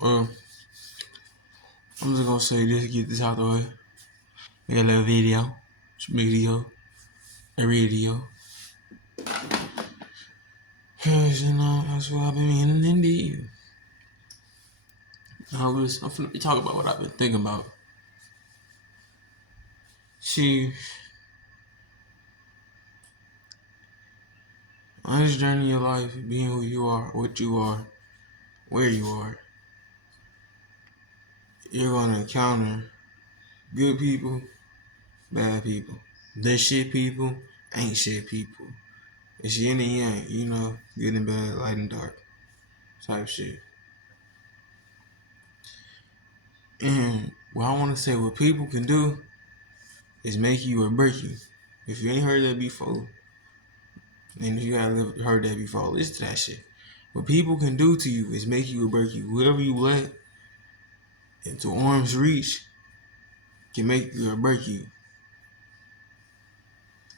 Well, I'm just gonna say this, get this out the way. Make a little video, a radio. Cause that's what I've been meaning indeed. I'm finna be talking about what I've been thinking about. See, on this journey of your life, being who you are, what you are, where you are, you're gonna encounter good people, bad people, this shit people, ain't shit people. It's yin and yang, good and bad, light and dark, type shit. And what I want to say, what people can do is make you or break you. If you ain't heard that before, and if you haven't heard that before, listen to that shit. What people can do to you is make you or break you. Whoever you let into arm's reach can make you or break you.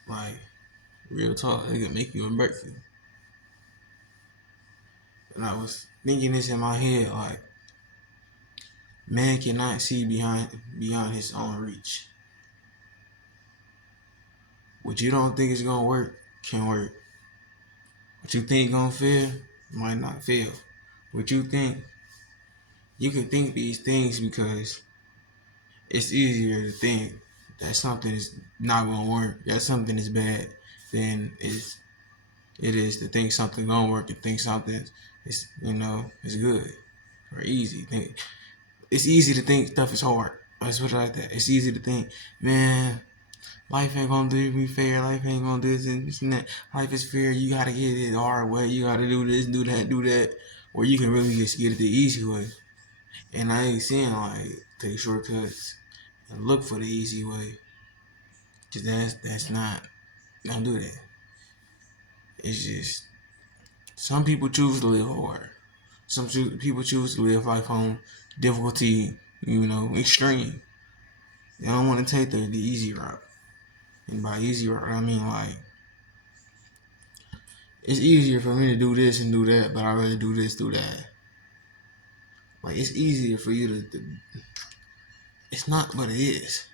Like, real talk, they can make you or break you. And I was thinking this in my head, like, man cannot see beyond his own reach. What you don't think is gonna work can work. What you think gonna fail might not fail. What you think, you can think these things because it's easier to think that something is not gonna work, that something is bad, than it is to think something gonna work and think something is good or easy. It's easy to think stuff is hard. Let's put it like that. It's easy to think, man, life ain't gonna do me fair. Life ain't gonna do this and that. Life is fair. You gotta get it the hard way. You gotta do this, do that. Or you can really just get it the easy way. And I ain't saying like take shortcuts and look for the easy way. Cause that's not, don't do that. It's just some people choose to live hard. Some people choose to live life on difficulty, extreme. They don't want to take the easy route. And by easy route, I mean like it's easier for me to do this and do that, but I rather do this, do that. Like it's easier for you to it's not, but it is.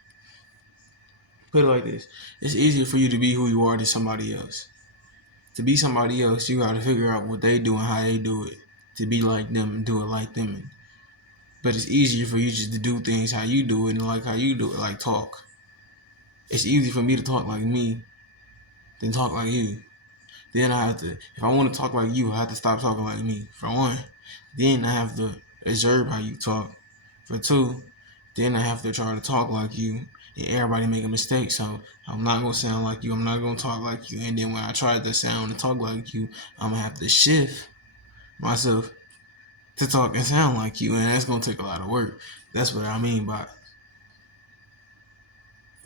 Put it like this: it's easier for you to be who you are than somebody else. To be somebody else, you gotta figure out what they do and how they do it. To be like them and do it like them. But it's easier for you just to do things how you do it and like how you do it, like talk. It's easy for me to talk like me than talk like you. Then I have to, if I want to talk like you, I have to stop talking like me, for one. Then I have to observe how you talk. For two, then I have to try to talk like you. And everybody make a mistake, so I'm not gonna sound like you. I'm not gonna talk like you. And then when I try to sound and talk like you, I'm gonna have to shift myself to talk and sound like you, and that's gonna take a lot of work. That's what I mean by,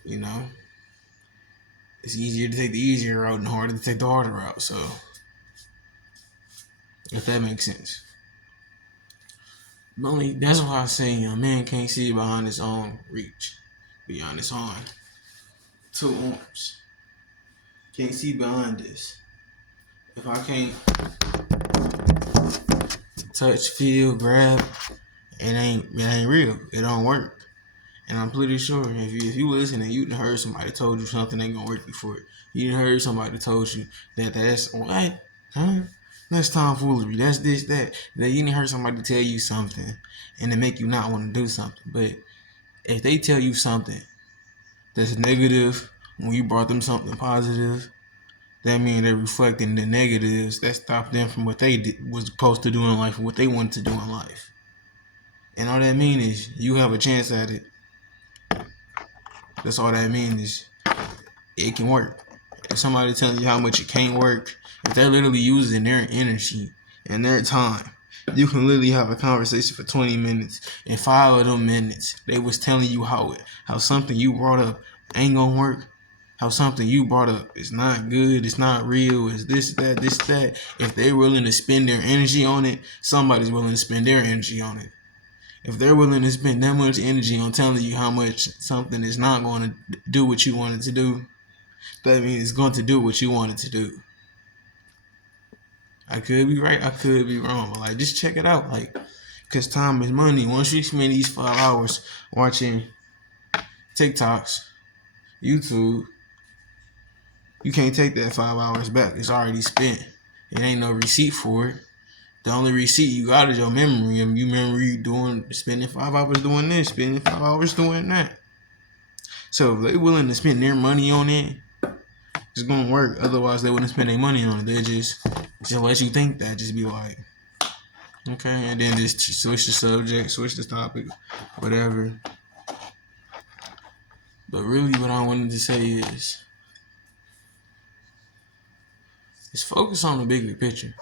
you know, it's easier to take the easier route and harder to take the harder route. So, if that makes sense. Only that's why I say a man can't see behind his own reach, beyond his own two arms. Can't see behind this. If I can't touch, feel, grab, it ain't real. It don't work. And I'm pretty sure if you listen and you heard somebody told you something ain't gonna work before, you heard somebody told you that's what, huh? That's tomfoolery. That's this, that. That you didn't heard somebody tell you something and to make you not want to do something. But if they tell you something that's negative when you brought them something positive, that means they're reflecting the negatives that stopped them from what they was supposed to do in life, what they wanted to do in life. And all that means is you have a chance at it. That's all that means is it can work. If somebody telling you how much it can't work, if they're literally using their energy and their time, you can literally have a conversation for 20 minutes. In 5 of them minutes, they was telling you how something you brought up ain't gonna work. How something you brought up is not good, it's not real, it's this, that. If they're willing to spend their energy on it, somebody's willing to spend their energy on it. If they're willing to spend that much energy on telling you how much something is not going to do what you want it to do, that means it's going to do what you want it to do. I could be right, I could be wrong, but like just check it out. Like Because time is money. Once you spend these 5 hours watching TikToks, YouTube, you can't take that 5 hours back. It's already spent. It ain't no receipt for it. The only receipt you got is your memory. And you remember you spending 5 hours doing this, spending 5 hours doing that. So if they willing to spend their money on it, it's gonna work. Otherwise, they wouldn't spend their money on it. They just let you think that. Just be like, okay, and then just switch the subject, switch the topic, whatever. But really, what I wanted to say is focus on the bigger picture.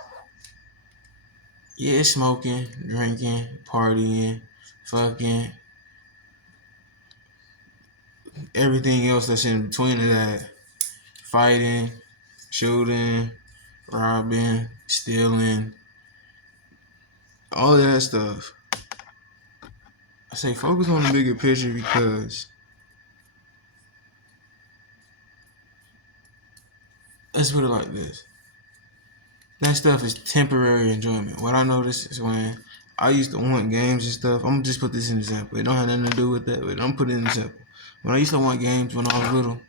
Yeah, smoking, drinking, partying, fucking, everything else that's in between of that. Fighting, shooting, robbing, stealing, all of that stuff. I say focus on the bigger picture because let's put it like this. That stuff is temporary enjoyment. What I noticed is when I used to want games and stuff, I'm gonna just put this in an example. It don't have nothing to do with that, but I'm putting it in an example. When I used to want games when I was little,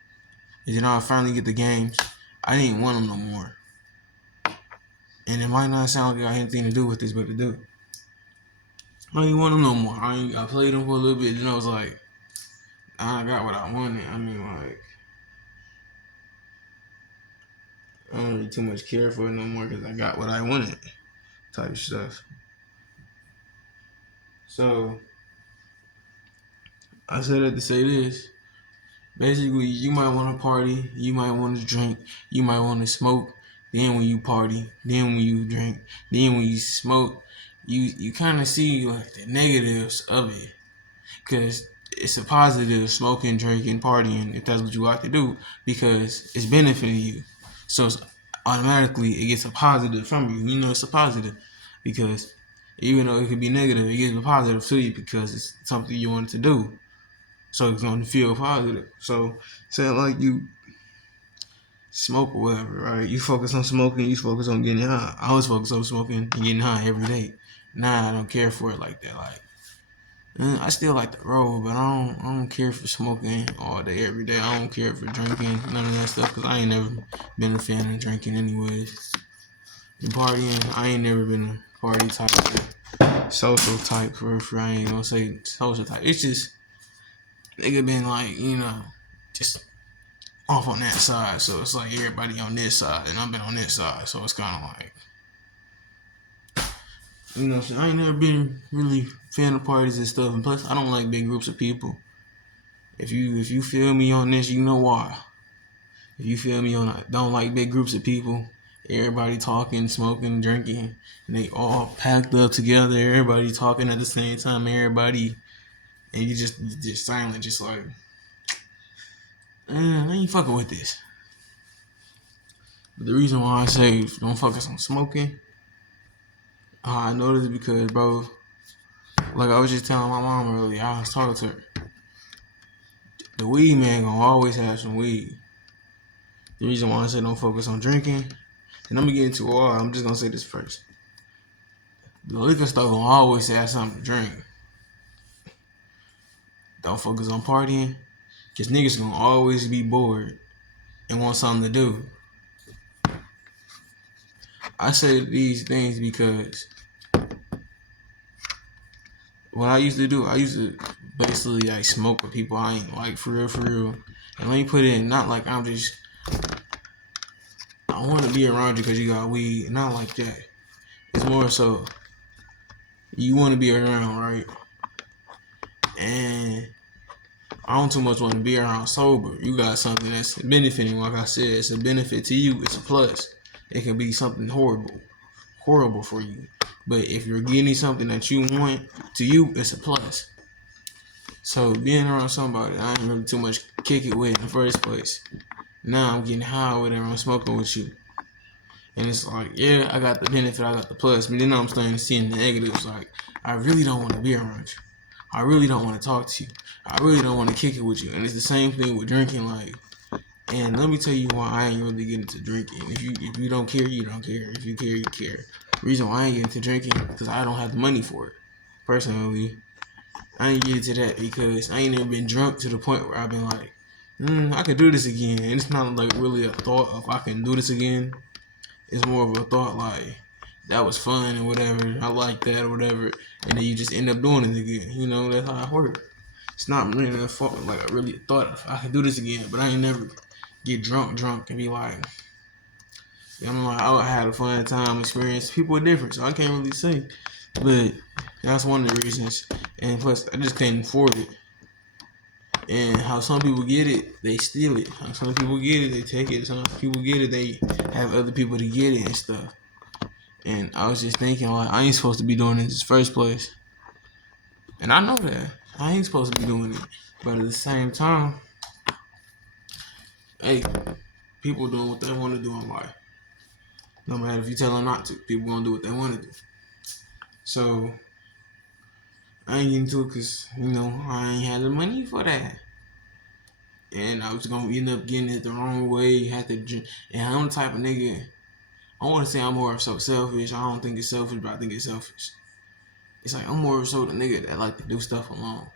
and then I finally get the games, I didn't want them no more. And it might not sound like it got anything to do with this, but it do. I didn't want them no more. I played them for a little bit, then I was like, I got what I wanted. I mean, like, I don't really too much care for it no more because I got what I wanted, type stuff. So, I said that to say this. Basically, you might want to party, you might want to drink, you might want to smoke. Then when you party, then when you drink, then when you smoke, you kind of see like the negatives of it. Because it's a positive, smoking, drinking, partying, if that's what you like to do, because it's benefiting you. So it's automatically, it gets a positive from you. You know it's a positive. Because even though it could be negative, it gets a positive to you because it's something you want to do. So it's going to feel positive. So say like you smoke or whatever, right? You focus on smoking, you focus on getting high. I always focus on smoking and getting high every day. Nah, I don't care for it like that. Like, I still like to roll, but I don't care for smoking all day, every day. I don't care for drinking, none of that stuff, because I ain't never been a fan of drinking anyways. And partying, I ain't never been a party type, social type for I ain't gonna say social type. It's just, nigga been like, just off on that side. So it's like everybody on this side, and I've been on this side. So it's kind of like, I ain't never been really fan of parties and stuff. And plus, I don't like big groups of people. If you feel me on this, you know why. If you feel me on, I don't like big groups of people. Everybody talking, smoking, drinking, and they all packed up together. Everybody talking at the same time. Everybody, and you just silent, just like, I ain't fucking with this. But the reason why I say don't focus on smoking, I noticed because, bro, like I was just telling my mom earlier, I was talking to her. The weed man gonna always have some weed. The reason why I say don't focus on drinking, and I'm gonna get into all, I'm just gonna say this first. The liquor store gonna always have something to drink. Don't focus on partying, cause niggas gonna always be bored and want something to do. I say these things because what I used to do, I used to basically like smoke with people I ain't like for real. And let me put it in, not like I want to be around you because you got weed, not like that. It's more so you want to be around, right? And I don't too much want to be around sober. You got something that's benefiting, like I said, it's a benefit to you, it's a plus. It can be something horrible for you. But if you're getting something that you want, to you, it's a plus. So being around somebody I ain't really too much kick it with in the first place. Now I'm getting high with it, I'm smoking with you. And it's like, yeah, I got the benefit, I got the plus, but then I'm starting to see the negatives. Like, I really don't want to be around you. I really don't want to talk to you. I really don't want to kick it with you. And it's the same thing with drinking. Like, and let me tell you why I ain't really getting into drinking. If you don't care, you don't care. If you care, you care. The reason why I ain't getting into drinking because I don't have the money for it. personally. I ain't get to that because I ain't never been drunk to the point where I've been like, I could do this again. And it's not like really a thought of I can do this again. It's more of a thought like that was fun and whatever. I like that or whatever, and then you just end up doing it again. You know, that's how it works. It's not really a thought like I really thought I could do this again, but I ain't never get drunk and be like, I'm like, I had a fun time experience. People are different, so I can't really say. But that's one of the reasons. And plus, I just can't afford it. And how some people get it, they steal it. How some people get it, they take it. Some people get it, they have other people to get it and stuff. And I was just thinking, like, I ain't supposed to be doing this in the first place. And I know that. I ain't supposed to be doing it. But at the same time, hey, people doing what they want to do in life. No matter if you tell them not to, people gonna do what they want to do. So I ain't getting to it because, I ain't had the money for that. And I was gonna end up getting it the wrong way. Had to drink. And I'm the type of nigga, I want to say I'm more so selfish. I don't think it's selfish, but I think it's selfish. It's like I'm more so the nigga that like to do stuff alone.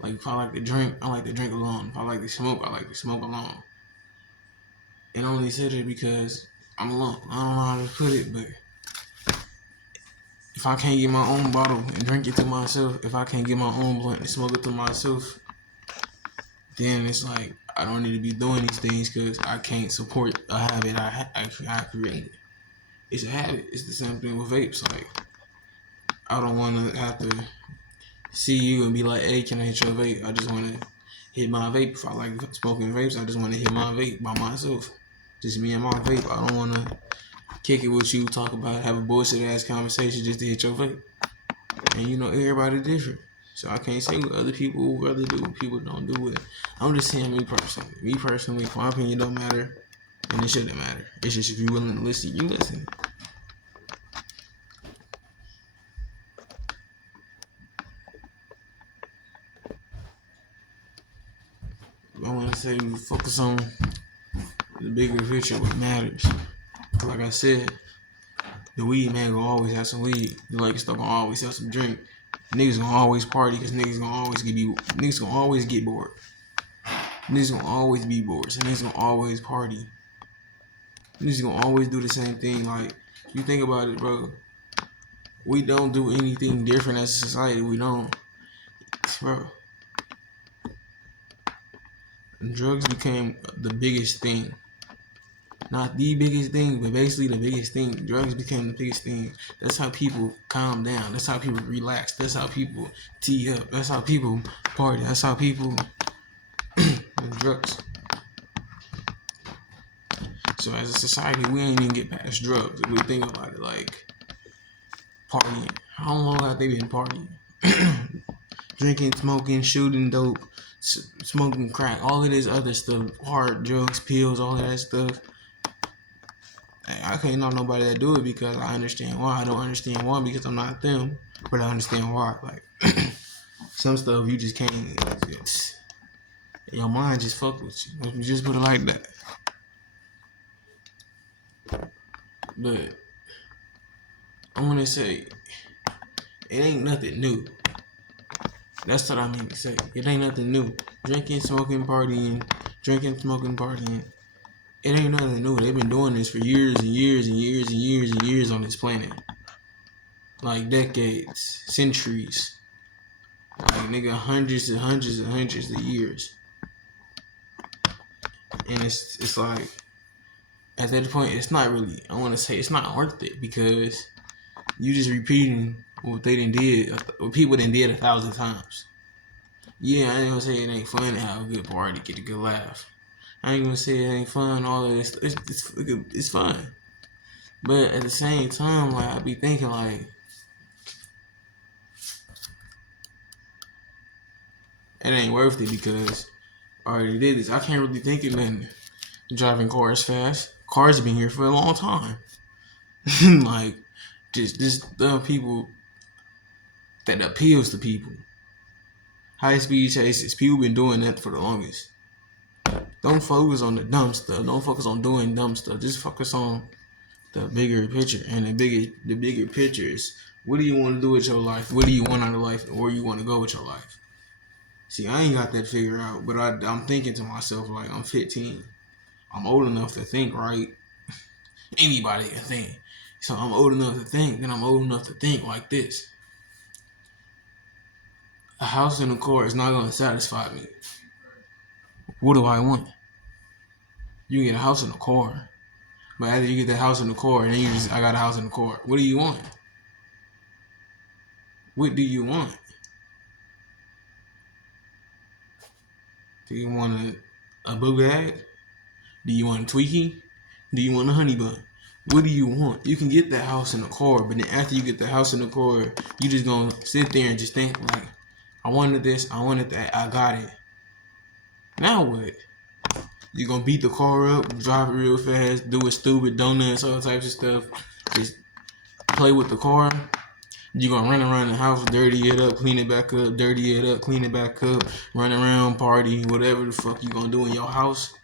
Like if I like to drink, I like to drink alone. If I like to smoke, I like to smoke alone. And I only said it because I'm alone. I don't know how to put it, but if I can't get my own bottle and drink it to myself, if I can't get my own blunt and smoke it to myself, then it's like I don't need to be doing these things because I can't support a habit I created. It's a habit. It's the same thing with vapes. Like I don't want to have to see you and be like, hey, can I hit your vape? I just want to hit my vape. If I like smoking vapes, I just want to hit my vape by myself. Just me and my vape. I don't want to kick it with you, talk about, have a bullshit ass conversation just to hit your vape. And everybody different. So I can't say what other people would rather do, what people don't do it. I'm just saying me personally. Me personally, my opinion don't matter, and it shouldn't matter. It's just if you're willing to listen, you listen. I want to say we focus on the bigger picture, what matters. Like I said, the weed man gonna always have some weed. The like stuff gonna always have some drink. Niggas gonna always party because niggas gonna always get bored. Niggas gonna always be bored. So niggas gonna always party. Niggas gonna always do the same thing. Like you think about it, bro. We don't do anything different as a society. We don't, bro. Drugs became the biggest thing. Not the biggest thing, but basically the biggest thing. Drugs became the biggest thing. That's how people calm down. That's how people relax. That's how people tee up. That's how people party. That's how people drugs. So as a society, we ain't even get past drugs. If we think about it, like partying. How long have they been partying? Drinking, smoking, shooting dope, smoking crack, all of this other stuff, hard drugs, pills, all of that stuff. I can't know nobody that do it because I understand why. I don't understand why because I'm not them, but I understand why. Like some stuff you just can't. Your mind just fuck with you. If you just put it like that. But I want to say it ain't nothing new. That's what I mean to say. It ain't nothing new. Drinking, smoking, partying. It ain't nothing new. They've been doing this for years and years and years and years and years on this planet. Like decades, centuries. Like nigga, hundreds and hundreds and hundreds of years. And it's like at that point it's not really, I wanna say it's not worth it because you just repeating what they done did, what people done did 1,000 times. Yeah, I ain't gonna say it ain't fun to have a good party, get a good laugh. I ain't gonna say it ain't fun, all of this. It's fun. But at the same time, like, I be thinking, like, it ain't worth it because I already did this. I can't really think of nothing. Driving cars fast. Cars have been here for a long time. Like, just the people that appeals to people. High speed chases. People been doing that for the longest. Don't focus on the dumb stuff. Don't focus on doing dumb stuff. Just focus on the bigger picture. And the bigger picture is What do you want to do with your life? What do you want out of life? Where you want to go with your life? See, I ain't got that figured out, but I'm thinking to myself, like, I'm 15. I'm old enough to think, right? Anybody can think. So I'm old enough to think, then I'm old enough to think like this. A house and a car is not going to satisfy me. What do I want? You get a house and a car. But after you get the house and the car, and then I got a house and a car. What do you want? What do you want? Do you want a Bugatti? Do you want a Tweaky? Do you want a honey bun? What do you want? You can get that house and the car, but then after you get the house and the car, you just gonna sit there and just think like, I wanted this, I wanted that, I got it. Now what? You gonna beat the car up, drive it real fast, do it stupid, donuts, all types of stuff. Just play with the car. You gonna run around the house, dirty it up, clean it back up, dirty it up, clean it back up, run around, party, whatever the fuck you gonna do in your house.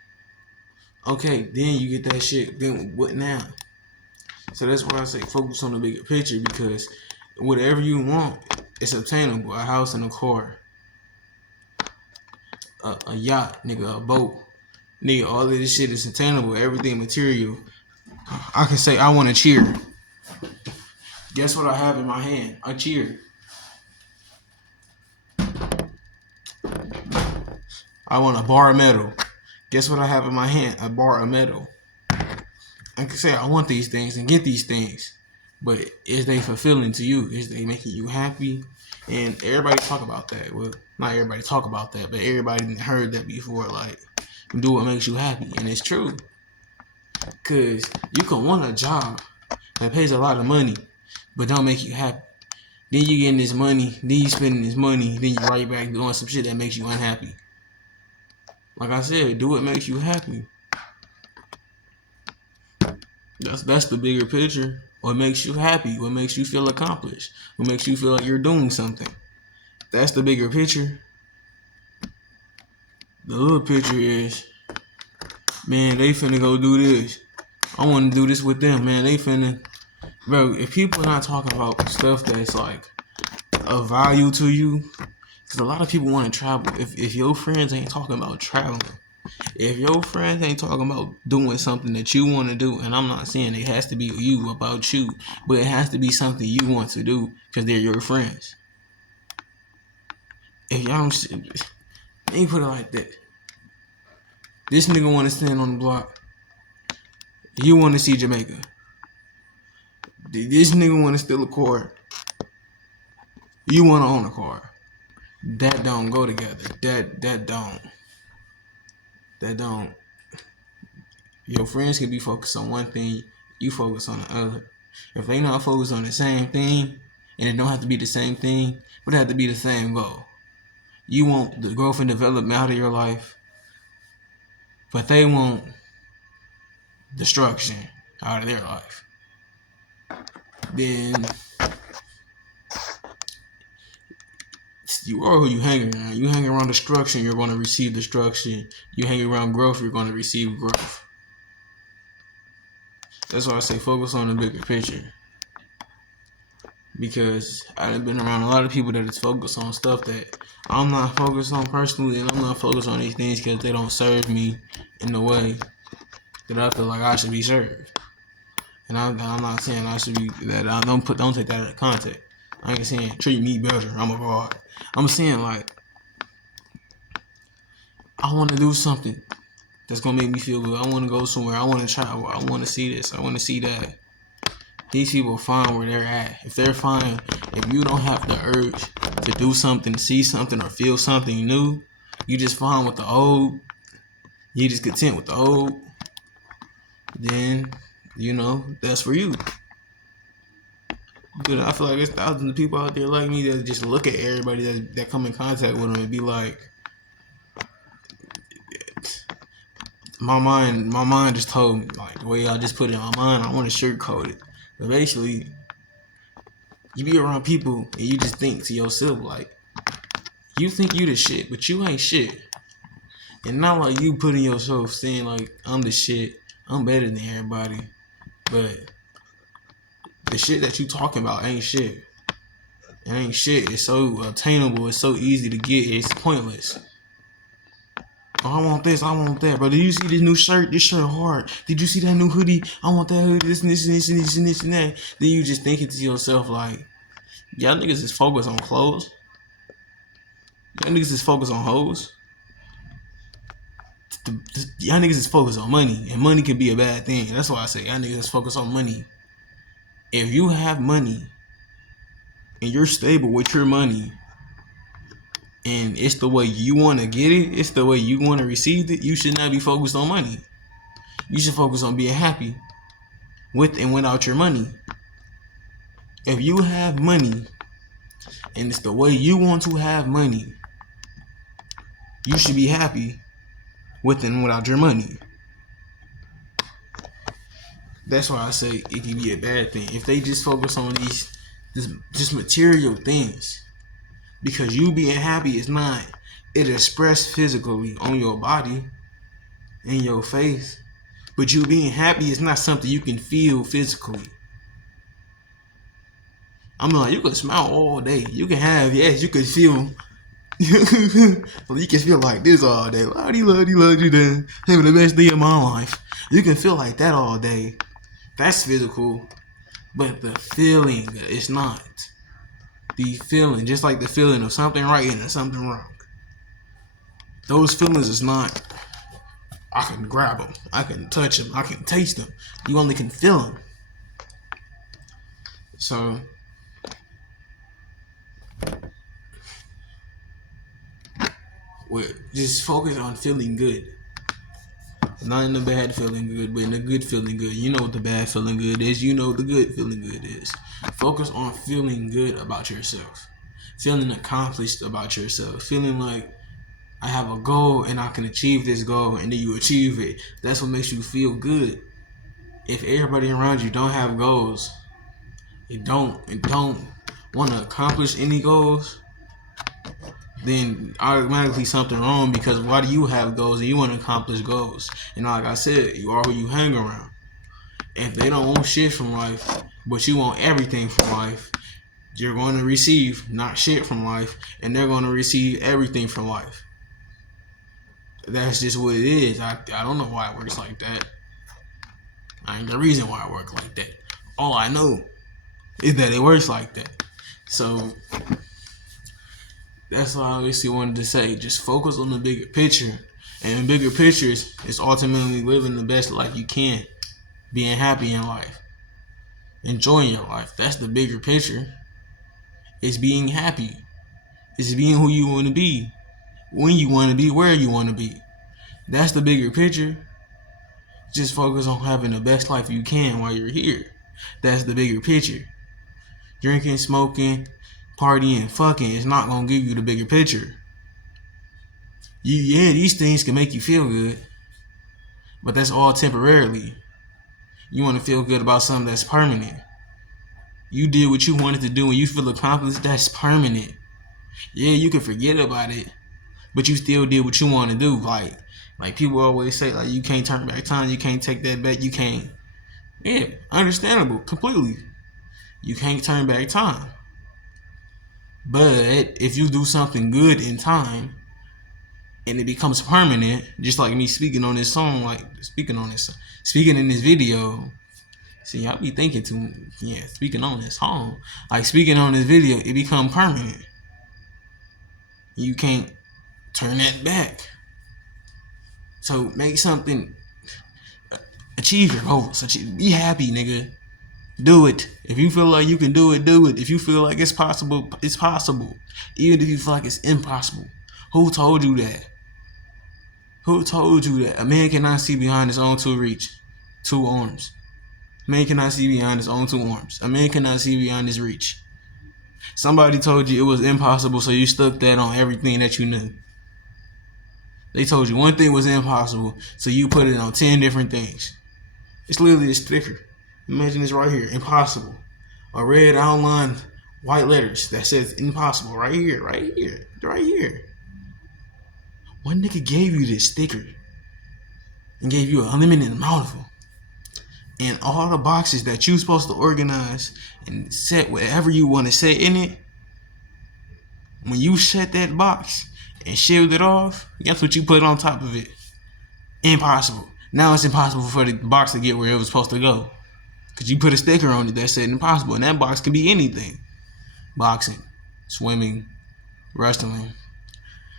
Okay, then you get that shit. Then what now? So that's why I say focus on the bigger picture, because whatever you want, it's obtainable. A house and a car, a yacht, nigga, a boat, nigga, all of this shit is attainable. Everything material. I can say I want a cheer. Guess what I have in my hand? A cheer. I want a bar of metal. Guess what I have in my hand? A bar of metal. I can say I want these things and get these things, but is they fulfilling to you? Is they making you happy? And everybody talk about that. Well, not everybody talk about that, but everybody heard that before. Like, do what makes you happy, and it's true. Cause you can want a job that pays a lot of money, but don't make you happy. Then you getting this money, then you spending this money, then you right back doing some shit that makes you unhappy. Like I said, do what makes you happy. That's the bigger picture. What makes you happy? What makes you feel accomplished? What makes you feel like you're doing something? That's the bigger picture. The little picture is, man, they finna go do this. I want to do this with them, man. They finna, bro. If people are not talking about stuff that's like of value to you, because a lot of people want to travel. If your friends ain't talking about traveling, if your friends ain't talking about doing something that you want to do, and I'm not saying it has to be you about you, but it has to be something you want to do because they're your friends. If y'all don't, let me put it like that. This nigga want to stand on the block. You want to see Jamaica. This nigga want to steal a car. You want to own a car. That don't go together. That don't. Your friends can be focused on one thing, you focus on the other. If they not focused on the same thing, and it don't have to be the same thing, but it have to be the same goal. You want the growth and development out of your life, but they want destruction out of their life. Then you are who you hang around. You hang around destruction, you're going to receive destruction. You hang around growth, you're going to receive growth. That's why I say focus on the bigger picture. Because I've been around a lot of people that is focused on stuff that I'm not focused on personally, and I'm not focused on these things because they don't serve me in the way that I feel like I should be served. And I'm not saying I should be that. I don't take that out of context. I ain't saying treat me better. I'm a god. I'm saying like I want to do something that's gonna make me feel good. I want to go somewhere. I want to travel. I want to see this. I want to see that. These people find where they're at. If they're fine, if you don't have the urge to do something, see something, or feel something new, you just fine with the old. You just content with the old. Then that's for you. But I feel like there's thousands of people out there like me that just look at everybody that come in contact with them and be like, my mind just told me, like the way I just put it in my mind, I want to sugarcoat it. But basically, you be around people and you just think to yourself like, you think you the shit, but you ain't shit. And not like you putting yourself saying like, I'm the shit, I'm better than everybody. But the shit that you talking about ain't shit. It ain't shit. It's so attainable. It's so easy to get. It's pointless. Oh, I want this. I want that. But did you see this new shirt? This shirt hard. Did you see that new hoodie? I want that hoodie. This and this and this and this and this and that. Then you just thinking to yourself like, y'all niggas is focused on clothes. Y'all niggas is focused on hoes. Y'all niggas is focused on money. And money can be a bad thing. That's why I say y'all niggas is focused on money. If you have money and you're stable with your money, and it's the way you want to get it, it's the way you want to receive it, you should not be focused on money. You should focus on being happy with and without your money. If you have money and it's the way you want to have money, you should be happy with and without your money. That's why I say it can be a bad thing if they just focus on these just material things. Because you being happy is not, it expressed physically on your body, in your face. But you being happy is not something you can feel physically. I'm like, you can smile all day. You can have, yes, you can feel, you can feel like this all day. Lordy, you done having the best day of my life. You can feel like that all day. That's physical. But the feeling is not. The feeling, just like the feeling of something right and something wrong. Those feelings is not, I can grab them, I can touch them, I can taste them. You only can feel them. So, just focus on feeling good. Not in the bad feeling good, but in the good feeling good. You know what the bad feeling good is. You know what the good feeling good is. Focus on feeling good about yourself. Feeling accomplished about yourself. Feeling like I have a goal and I can achieve this goal, and then you achieve it. That's what makes you feel good. If everybody around you don't have goals, and don't want to accomplish any goals, then automatically something wrong, because why do you have goals and you want to accomplish goals? And like I said, you are who you hang around. If they don't want shit from life, but you want everything from life, you're going to receive not shit from life, and they're going to receive everything from life. That's just what it is. I don't know why it works like that. I ain't the reason why it works like that. All I know is that it works like that. So that's why I obviously wanted to say, just focus on the bigger picture. And the bigger picture is ultimately living the best life you can. Being happy in life. Enjoying your life. That's the bigger picture. It's being happy. It's being who you want to be. When you want to be, where you want to be. That's the bigger picture. Just focus on having the best life you can while you're here. That's the bigger picture. Drinking, smoking, partying, fucking is not going to give you the bigger picture. These things can make you feel good, but that's all temporarily. You want to feel good about something that's permanent. You did what you wanted to do and you feel accomplished, that's permanent. Yeah, you can forget about it, but you still did what you want to do. Like people always say, like, you can't turn back time, you can't take that back, you can't. Yeah, understandable, completely. You can't turn back time. But if you do something good in time and it becomes permanent, just like me speaking on this song, speaking in this video. See, y'all be thinking speaking on this song, speaking on this video, it become permanent. You can't turn that back. So make something, achieve your goals. Be happy, nigga. Do it. If you feel like you can do it, do it. If you feel like it's possible, it's possible. Even if you feel like it's impossible. Who told you that? Who told you that? A man cannot see behind his own two arms. A man cannot see behind his own 2 arms. A man cannot see beyond his reach. Somebody told you it was impossible, so you stuck that on everything that you knew. They told you one thing was impossible, so you put it on 10 different things. It's literally a sticker. Imagine this right here, impossible. A red outline, white letters that says impossible right here. One nigga gave you this sticker and gave you an unlimited amount of them. And all the boxes that you're supposed to organize and set whatever you want to set in it, When you shut that box and shield it off, guess what you put on top of it? Impossible. Now it's impossible for the box to get where it was supposed to go. Because you put a sticker on it that said impossible. And that box can be anything. Boxing, swimming, wrestling.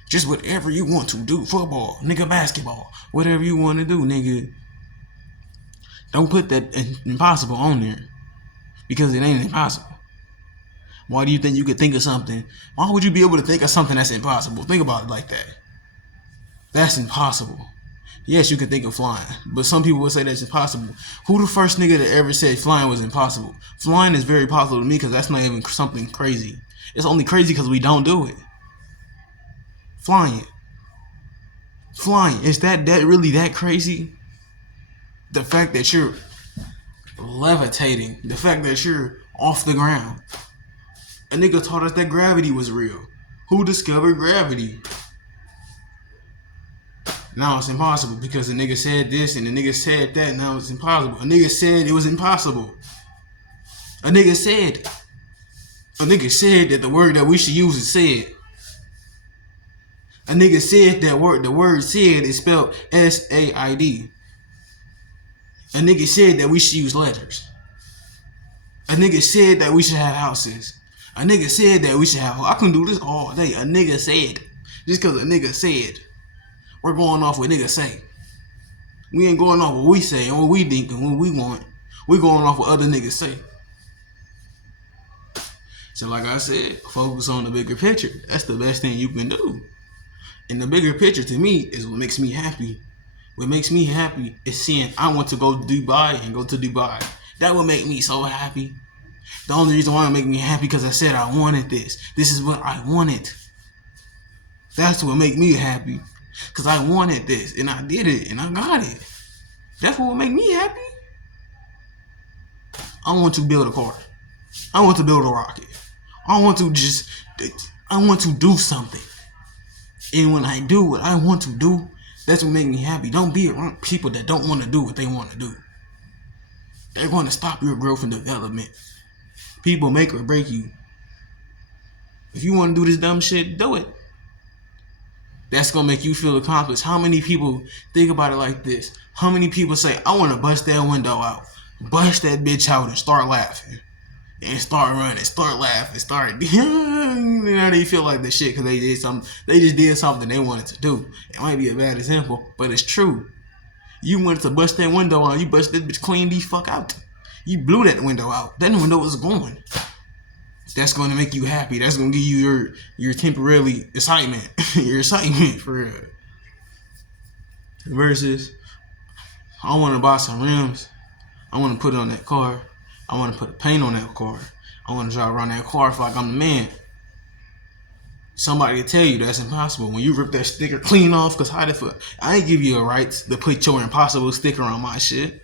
Just whatever you want to do. Football, nigga, basketball. Whatever you want to do, nigga. Don't put that impossible on there. Because it ain't impossible. Why do you think you could think of something? Why would you be able to think of something that's impossible? Think about it like that. That's impossible. Yes, you can think of flying, but some people will say that's impossible. Who the first nigga that ever said flying was impossible? Flying is very possible to me because that's not even something crazy. It's only crazy because we don't do it. Flying. Is that really that crazy? The fact that you're levitating, the fact that you're off the ground. A nigga taught us that gravity was real. Who discovered gravity? Now it's impossible because the nigga said this and the nigga said that. Now it's impossible. A nigga said it was impossible. A nigga said that the word that we should use is said. A nigga said that word. The word said is spelled S-A-I-D. A nigga said that we should use letters. A nigga said that we should have houses. A nigga said that we should have. I can do this all day. A nigga said. Just because a nigga said. We're going off what niggas say. We ain't going off what we say and what we think and what we want. We're going off what other niggas say. So like I said, focus on the bigger picture. That's the best thing you can do. And the bigger picture to me is what makes me happy. What makes me happy is seeing I want to go to Dubai and go to Dubai. That would make me so happy. The only reason why it make me happy because I said I wanted this. This is what I wanted. That's what make me happy. Because I wanted this, and I did it, and I got it. That's what will make me happy. I want to build a car. I want to build a rocket. I want to do something. And when I do what I want to do, that's what makes me happy. Don't be around people that don't want to do what they want to do. They're going to stop your growth and development. People make or break you. If you want to do this dumb shit, do it. That's going to make you feel accomplished. How many people think about it like this? How many people say, I want to bust that window out. Bust that bitch out and start laughing. And start running, start laughing, start... Now they feel like the shit because they did something. They just did something they wanted to do. It might be a bad example, but it's true. You wanted to bust that window out. You bust that bitch clean the fuck out. You blew that window out. That window was gone. That's going to make you happy. That's going to give you your temporary excitement. Your excitement for real. Versus, I want to buy some rims. I want to put it on that car. I want to put a paint on that car. I want to drive around that car like I'm the man. Somebody will tell you that's impossible. When you rip that sticker clean off, because how the fuck? I ain't give you a right to put your impossible sticker on my shit.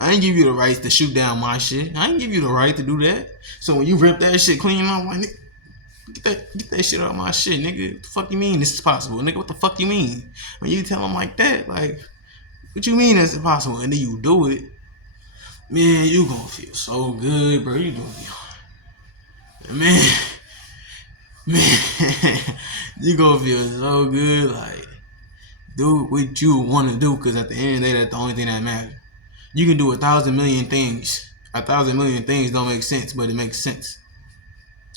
I ain't give you the right to shoot down my shit. I ain't give you the right to do that. So when you rip that shit clean off, like, get that shit out of my shit, nigga. What the fuck you mean this is possible? Nigga, what the fuck you mean? When you tell them like that, like, what you mean that's impossible? And then you do it, man, you gonna feel so good, bro. You gonna be, man, you gonna feel so good, like, do what you want to do, because at the end of the day, that's the only thing that matters. You can do 1,000 million things. 1,000 million things don't make sense, but it makes sense.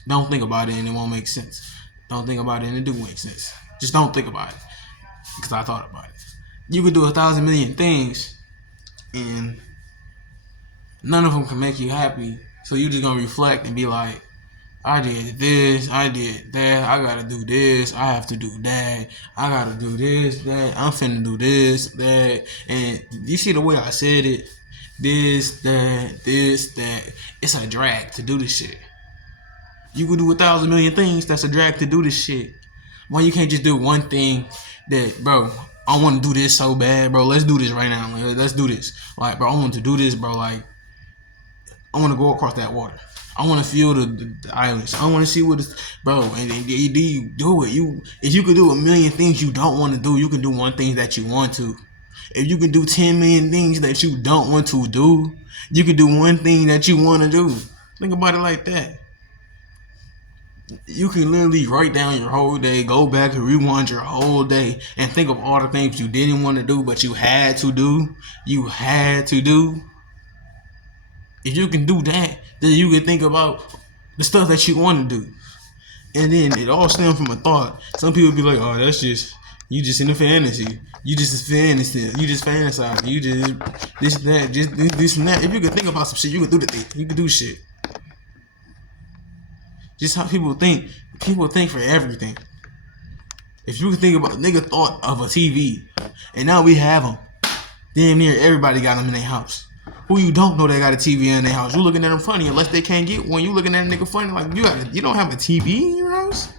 Don't think about it and it won't make sense. Don't think about it and it do make sense. Just don't think about it, because I thought about it. You could do 1,000 million things and none of them can make you happy. So you just gonna reflect and be like, I did this, I did that, I gotta do this, I have to do that, I gotta do this, that, I'm finna do this, that. And you see the way I said it? This, that, it's a drag to do this shit. You could do 1,000 million things, that's a drag to do this shit. Why you can't just do one thing that, bro, I want to do this so bad, bro, let's do this right now, like, let's do this. Like, bro, I want to do this, bro, like, I want to go across that water. I want to feel the islands. I want to see what it's, bro, and you do it. If you could do 1 million things you don't want to do, you can do one thing that you want to. If you can do 10 million things that you don't want to do, you can do one thing that you want to do. Think about it like that. You can literally write down your whole day, go back and rewind your whole day, and think of all the things you didn't want to do, but you had to do. You had to do. If you can do that, then you can think about the stuff that you want to do. And then it all stems from a thought. Some people be like, "Oh, that's just you just in a fantasy. You just a fantasy. You just fantasize. You just this that, just this and that." If you can think about some shit, you can do the thing. You can do shit. Just how people think. People think for everything. If you can think about, nigga thought of a TV, and now we have them. Damn near everybody got them in their house. Who you don't know they got a TV in their house? You looking at them funny unless they can't get one. You looking at a nigga funny like you don't have a TV in your house.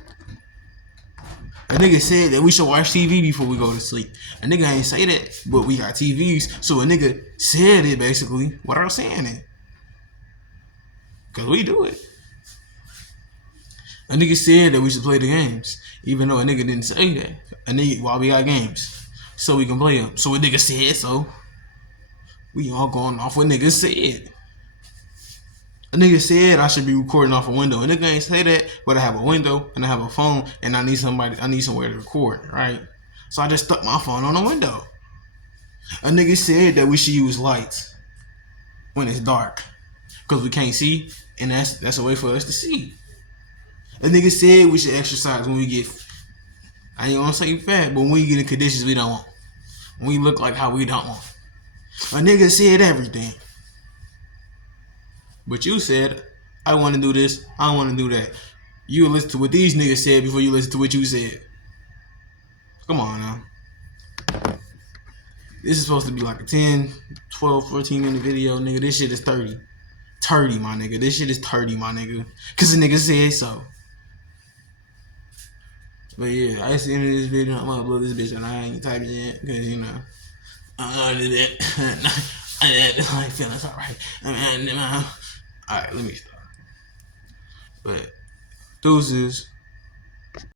A nigga said that we should watch TV before we go to sleep. A nigga ain't say that, but we got TVs. So a nigga said it basically without saying it. Cause we do it. A nigga said that we should play the games, even though a nigga didn't say that. A nigga, while we got games, so we can play them. So a nigga said so. We all going off what nigga said. A nigga said I should be recording off a window. A nigga ain't say that, but I have a window and I have a phone and I need somewhere to record, right? So I just stuck my phone on the window. A nigga said that we should use lights when it's dark, cause we can't see, and that's a way for us to see. A nigga said we should exercise when we get, I ain't gonna say fat, but when we get in conditions we don't want. When we look like how we don't want. A nigga said everything. But you said, I want to do this, I want to do that. You listen to what these niggas said before you listen to what you said. Come on now. This is supposed to be like a 10, 12, 14 minute video, nigga. This shit is 30. 30, my nigga. This shit is 30, my nigga. Cause the nigga said so. But yeah, that's the end of this video. I'm gonna upload this bitch and I ain't typing it. Cause you know, I did it. I feel it's alright. Alright, let me stop. But deuces.